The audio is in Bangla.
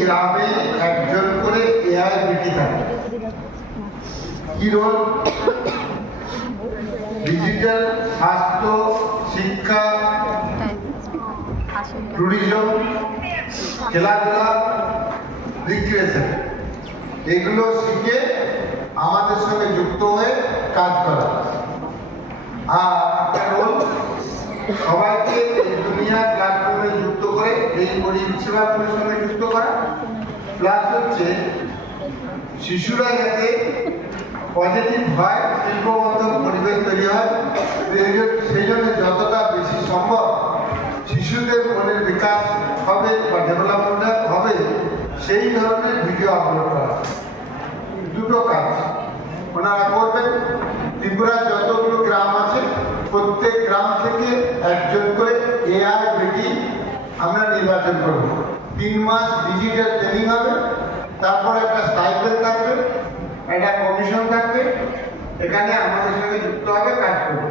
গ্রামে একজন করে এআই বিটি থাকে। কি রোল? ডিজিটাল, স্বাস্থ্য, শিক্ষা, ট্যুরিজম, খেলাধুলা, রিক্রিয়েশন, এগুলো শিখে আমাদের সঙ্গে যুক্ত হয়ে কাজ করা। আর একটা রোল, সবাইকে এই দুনিয়া প্ল্যাটফর্মে যুক্ত করে এই পরিষেবাগুলোর সঙ্গে যুক্ত করা। প্লাস হচ্ছে শিশুরা যাতে পজিটিভ হয়, শিল্পবন্ধক পরিবেশ তৈরি হয়, সেই জন্য যতটা বেশি সম্ভব শিশুদের মনের বিকাশ হবে বা ডেভেলপমেন্ট হবে, সেই ধরনের ভিডিও আপলোড করা। দুটো কাজ ওনারা করবেন। ত্রিপুরার যতগুলো গ্রাম আছে প্রত্যেক গ্রাম থেকে একজন করে এআই বিটি আমরা নির্বাচন করব। 3 মাস ডিজিটাল ট্রেনিং হবে, তারপরে একটা সাইকেল থাকবে, একটা কমিশন থাকবে, এখানে আমাদের সঙ্গে যুক্ত হবে, কাজ করবে।